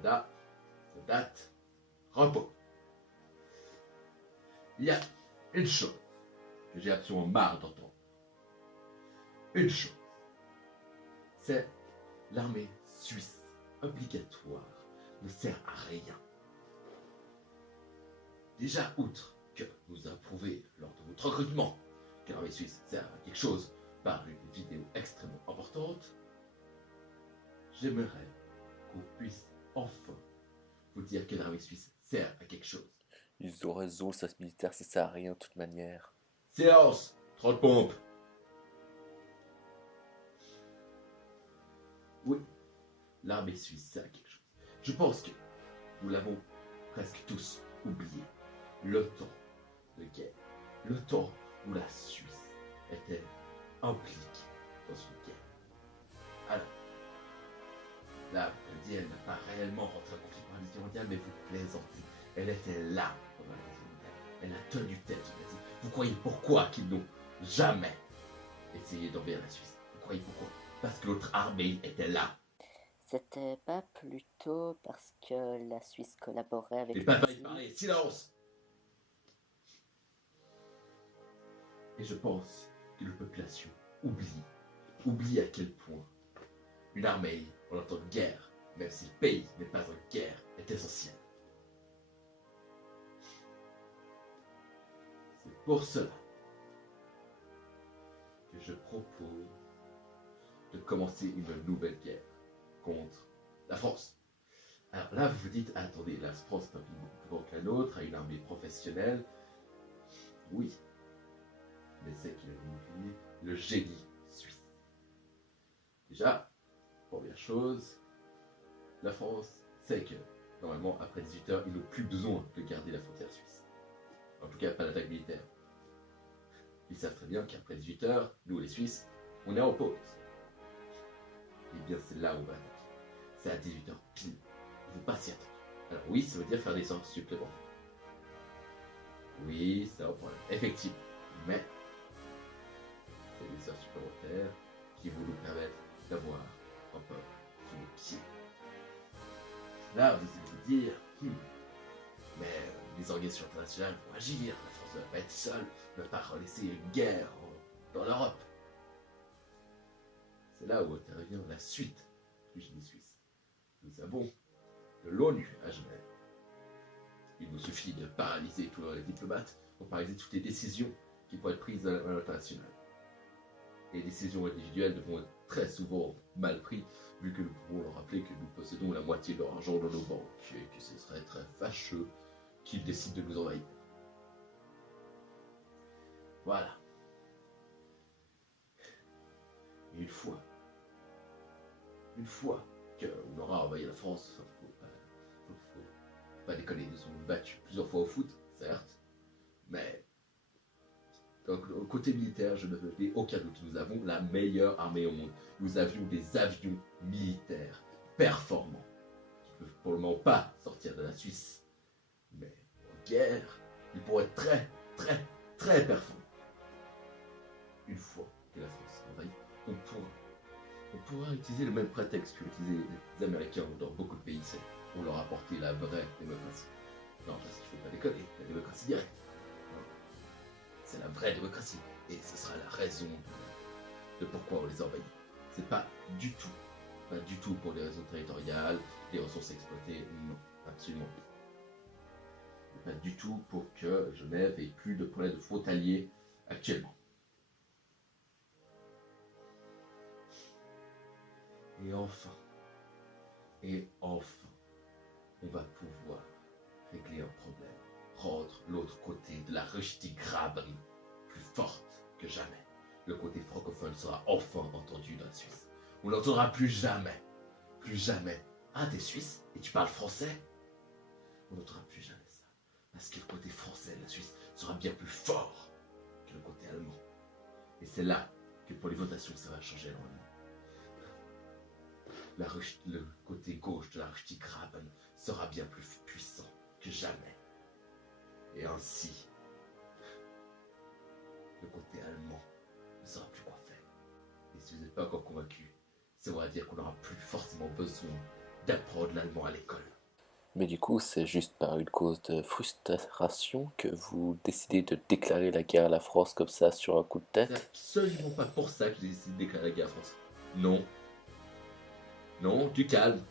Soldats, soldates, repos. Il y a une chose que j'ai absolument marre d'entendre. Une chose. C'est l'armée suisse obligatoire ne sert à rien. Déjà, outre que nous avons prouvé lors de votre recrutement que l'armée suisse sert à quelque chose par une vidéo extrêmement importante, j'aimerais qu'on puisse enfin vous dire que l'armée suisse sert à quelque chose. Ils ont raison, le service militaire, ça sert à rien de toute manière. Silence! Trop de pompe! Oui, l'armée suisse sert à quelque chose. Je pense que nous l'avons presque tous oublié. Le temps de guerre. Le temps où la Suisse était impliquée dans une guerre. Alors, là, vous dites, elle n'a pas réellement rentré en conflit pendant la Deuxième Guerre mondiale, mais vous plaisantez. Elle était là pendant la Deuxième Guerre mondiale. Elle a tenu tête aux nazis. Vous croyez pourquoi qu'ils n'ont jamais essayé d'envahir la Suisse? Vous croyez pourquoi? Parce que l'autre armée était là. C'était pas plutôt parce que la Suisse collaborait avec Les les papas, nazis? ils parlaient. Silence! Et je pense que la population oublie à quel point une armée, en temps de guerre, même si le pays n'est pas en guerre, est essentielle. C'est pour cela que je propose de commencer une nouvelle guerre contre la France. Alors là, vous vous dites, attendez, la France est un pays beaucoup plus grand que la nôtre, a une armée professionnelle. Oui, mais c'est qu'il a oublié le génie suisse. Déjà, première chose, la France sait que, normalement, après 18h, ils n'ont plus besoin de garder la frontière suisse. En tout cas, pas d'attaque militaire. Ils savent très bien qu'après 18h, nous, les Suisses, on est en pause. Et bien, c'est là où on va attaquer. C'est à 18h pile. Il ne faut pas s'y attendre. Alors oui, ça veut dire faire des sorties supplémentaires. Oui, c'est un problème. Effectivement. Mais c'est des sorties supplémentaires qui vont nous permettre d'avoir un peu sous les pieds. Là, vous allez vous dire, mais les organisations internationales vont agir. La France ne va pas être seule, ne va pas laisser une guerre dans l'Europe. C'est là où intervient la suite du génie suisse. Nous savons que l'ONU à Genève, il nous suffit de paralyser tous les diplomates pour paralyser toutes les décisions qui pourraient être prises à l'international. Les décisions individuelles vont être très souvent mal prises, vu que nous pouvons leur rappeler que nous possédons la moitié de leur argent dans nos banques et que ce serait très fâcheux qu'ils décident de nous envahir. Voilà. Et une fois qu'on aura envahi la France, faut pas déconner, nous sommes battus plusieurs fois au foot, certes, mais donc, au côté militaire, je ne fais aucun doute, nous avons la meilleure armée au monde. Nous avions des avions militaires performants, qui ne peuvent pour le moment pas sortir de la Suisse, mais en guerre, ils pourraient être très, très, très performants. Une fois que la France envahit, on pourra utiliser le même prétexte qu'utilisaient les Américains dans beaucoup de pays, c'est pour leur apporter la vraie démocratie. Non, parce qu'il ne faut pas déconner, la démocratie directe. Non. C'est la vraie démocratie, et ce sera la raison de pourquoi on les envahit. C'est pas du tout pour des raisons territoriales, des ressources exploitées, non, absolument pas. Pas du tout pour que Genève ait plus de problèmes de frontaliers actuellement. Et enfin, on va pouvoir régler un problème, rendre l'autre côté de la Rüstigraberie plus forte que jamais. Le côté francophone sera enfin entendu dans la Suisse. On n'entendra plus jamais. Ah, t'es suisse et tu parles français? On n'entendra plus jamais ça. Parce que le côté français de la Suisse sera bien plus fort que le côté allemand. Et c'est là que pour les votations, ça va changer énormément. Le côté gauche de la Rüstigraben sera bien plus puissant que jamais. Et ainsi, le côté allemand ne saura plus quoi faire. Et si vous n'êtes pas encore convaincu, ça voudra dire qu'on n'aura plus forcément besoin d'apprendre l'allemand à l'école. Mais du coup, c'est juste par une cause de frustration que vous décidez de déclarer la guerre à la France comme ça sur un coup de C'est tête? absolument pas pour ça que j'ai décidé de déclarer la guerre à la France. Non. Non, du calme.